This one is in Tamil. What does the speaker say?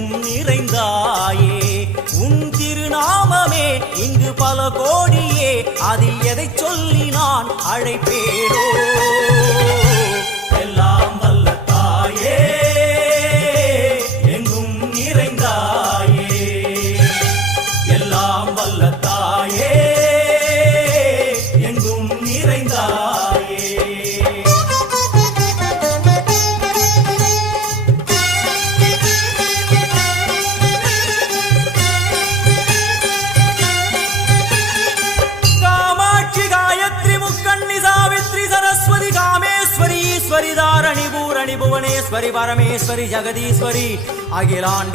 எங்கும் நிறைந்தாயே உன் திருநாமமே இங்கு பல கோடியே அதில் எதை சொல்லி நான் அழைப்பேனோ எல்லாம் வல்ல தாயே எங்கும் நிறைந்தாயே எல்லாம் வல்ல தாயே எங்கும் நிறைந்தாயே ईश्वरी धारणी भूरणी भुवनेश्वरी परमेश्वरी जगदीश्वरी अखिलांडे